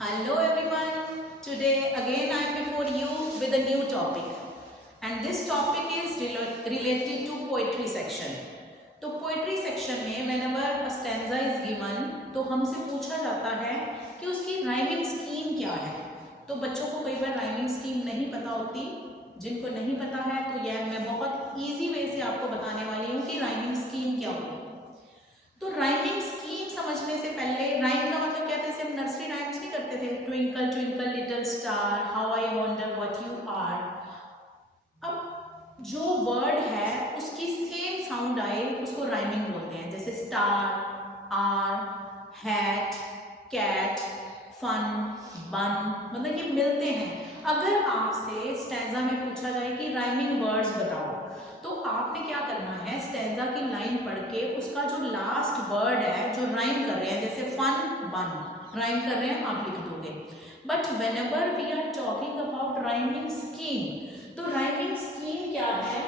Hello everyone. Today again I am before you with a new topic and this topic is related to poetry section. तो poetry section में whenever a stanza is given तो हमसे पूछा जाता है कि उसकी rhyming scheme क्या है। तो बच्चों को कई बार rhyming scheme नहीं पता होती, जिनको नहीं पता है तो यह मैं बहुत easy way से आपको बताने वाली हूँ कि rhyming scheme क्या होती है। तो राइमिंग स्कीम समझने से पहले राइम का मतलब क्या था, जैसे हम नर्सरी राइम्स नहीं करते थे, twinkle twinkle little star, how I wonder what you are. अब जो वर्ड है उसकी सेम साउंड आए उसको राइमिंग बोलते हैं, जैसे star, are, hat, cat, fun, bun, मतलब ये मिलते हैं। अगर आपसे स्टैंजा में पूछा जाए कि राइमिंग वर्ड्स बताओ तो आपने क्या करना है, स्टैंजा की लाइन पढ़ के उसका जो लास्ट वर्ड है जो राइम कर रहे हैं, जैसे फन बन राइम कर रहे हैं, आप लिख दोगे। But whenever we are talking about rhyming scheme, तो राइमिंग स्कीम क्या है,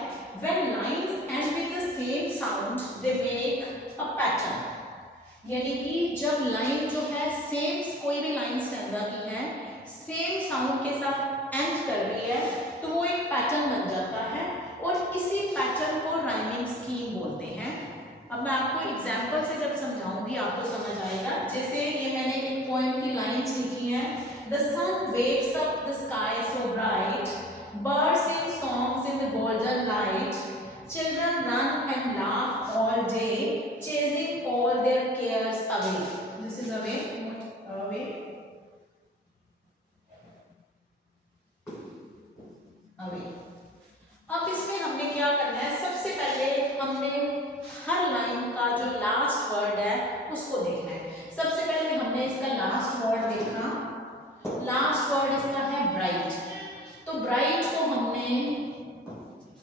when lines end with the same sound they make a pattern. यानी कि जब लाइन जो है सेम, कोई भी लाइन स्टैंजा की है सेम साउंड के साथ एंड कर रही है तो वो एक पैटर्न बन जाता है और इसी पैटर्न को राइमिंग स्कीम बोलते हैं। अब मैं आपको एग्जांपल से जब समझाऊंगी आपको समझ आएगा। जैसे ये मैंने एक पोएम की लाइन्स लिखी हैं, the sun wakes up the sky so bright, birds sing songs in the golden light, children run and laugh all day, chasing all their cares away. This is away, away, away. अब इसमें हमने क्या करना है, सबसे पहले हमने हर line का जो लास्ट वर्ड है उसको देखना है। सबसे पहले हमने इसका लास्ट वर्ड देखा, लास्ट वर्ड इसका है ब्राइट, तो ब्राइट को हमने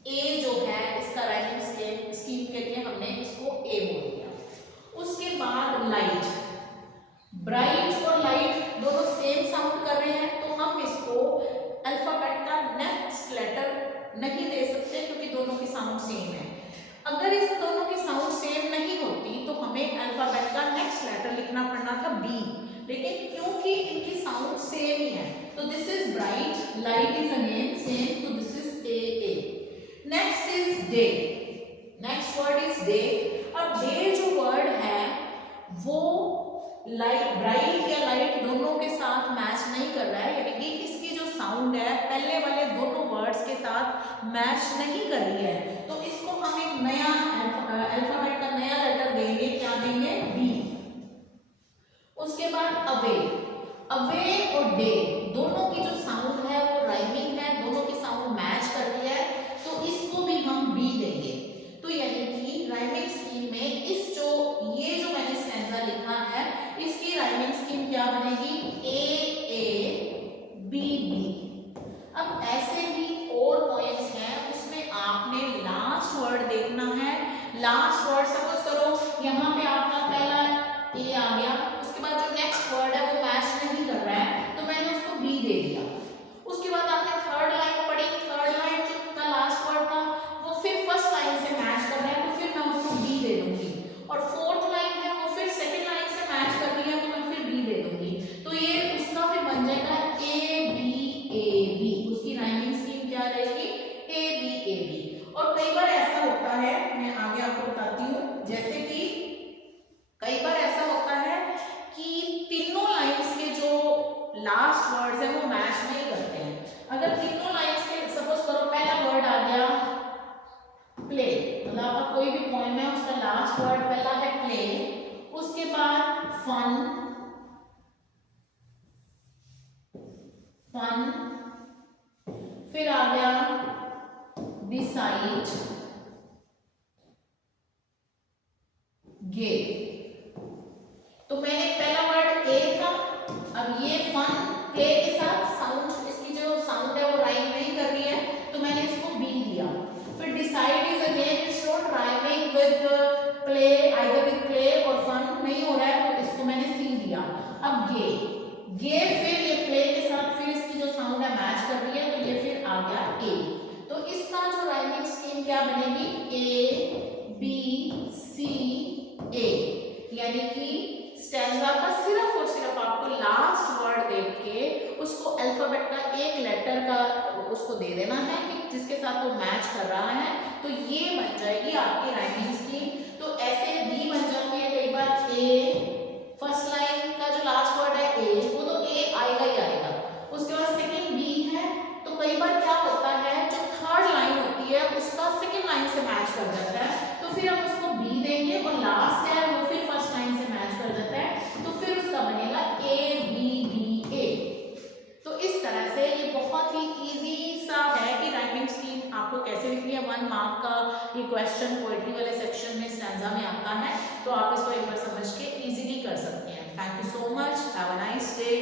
ए जो है इसका राइमिंग स्कीम के लिए हमने इसको ए बोल दिया। उसके बाद लाइट, ब्राइट और लाइट दोनों सेम साउंड कर रहे हैं तो हम इसको अल्फाबेट का नेक्स्ट लेटर नहीं दे सकते क्योंकि दोनों की साउंड सेम है। अगर इस दोनों की साउंड सेम नहीं होती तो हमें अल्फाबेट का नेक्स्ट लेटर लिखना पड़ना था बी, लेकिन क्योंकि इनकी साउंड सेम ही है तो this is bright, light is again same, तो this is a. Next is day, next word is day. और डे जो वर्ड है वो लाइट, ब्राइट या लाइट दोनों के साथ मैच नहीं कर रहा है, यानी कि इसकी जो साउंड है पहले वाले दोनों वर्ड्स के साथ मैच नहीं कर रही है, तो इसको हम एक नया अल्फाबेट का नया लेटर देंगे, क्या देंगे, बी। उसके बाद अवे, अवे और डे दोनों की जो साउंड है वो राइमिंग है, दोनों की साउंड मैच कर रही है तो इसको भी हम बी देंगे। तो यानी कि राइमिंग स्कीम में इस जो ये जो मैंने स्टैंजा लिखा है इसकी राइमिंग स्कीम क्या बनेगी, ए बी बी। अब ऐसे भी और पॉइंट्स हैं उसमें आपने लास्ट वर्ड देखना है। लास्ट वर्ड सपोज करो यहाँ पे आपका पहला ए आ गया, उसके बाद जो नेक्स्ट वर्ड है वो मैच नहीं कर रहा है तो मैंने उसको बी दे दिया। उसके बाद आपने थर्ड लाइन पढ़ी, थर्ड लाइन का लास्ट वर्ड था वो फिर फर्स्ट लाइन से मैच कर रहा है तो फिर मैं उसको बी दे दूंगी, और फोर्थ लाइन है वो फिर सेकंड लाइन से मैच कर रही है तो मैं फिर बी दे दूंगी। तो ये उसका फिर बन जाएगा ए बी, उसकी राइमिंग स्कीम क्या रहेगी, ए बी। और कई बार ऐसा होता है, मैं आगे आपको बताती हूँ, जैसे कि कई बार ऐसा होता है कि तीनों लाइंस के जो लास्ट वर्ड्स हैं वो मैच नहीं करते हैं। अगर तीनों लाइंस के सपोज करो पहला वर्ड आ गया प्ले, मतलब आपका कोई भी पोएम है उसका लास्ट वर्ड पहला है प्ले, उसके बाद फन, फन, फिर आ गया डिसाइड, गे। तो मैंने पहला वर्ड ए था, अब ये फन प्ले के साथ साउंड, इसकी जो साउंड है वो राइम नहीं कर रही है तो मैंने इसको बी दिया। फिर decide is again it's not rhyming with play, either with play और फन नहीं हो रहा है तो इसको मैंने सी दिया। अब गे, गे फिर ये प्ले के साथ फिर इसकी जो साउंड है मैच कर रही है तो ये फिर आ गया ए। तो इसका जो राइमिंग स्कीम क्या बनेगी, ए बी सी ए, यानी कि स्टैंजा का सिर्फ और सिर्फ आपको लास्ट वर्ड देखना उसको अल्फाबेट का एक लेटर का उसको दे देना है कि जिसके साथ वो मैच कर रहा है, तो ये बन जाएगी आपकी राइमिंग स्कीम। तो ऐसे बी बन जाती है कई बार ए, फर्स्ट लाइन का जो लास्ट वर्ड है ए, वो तो ए आएगा ही आएगा। उसके बाद सेकंड बी है, तो कई बार क्या होता है जो थर्ड लाइन होती है उसका सेकंड लाइन से मैच कर जाता है, तो फिर हम उसको बी देंगे, और लास्ट है वो फिर फर्स्ट लाइन से मैच कर जाता है, तो फिर उसका बनेगा ए बी बी ए। तो इस तरह से ये बहुत ही इजी सा है कि राइमिंग स्कीम आपको कैसे लिखनी है। 1 मार्क का ये क्वेश्चन पोएट्री वाले सेक्शन में स्टैंजा में आता है, तो आप इसको एक बार समझ के इजीली कर सकते हैं। Thank you so much, have a nice day.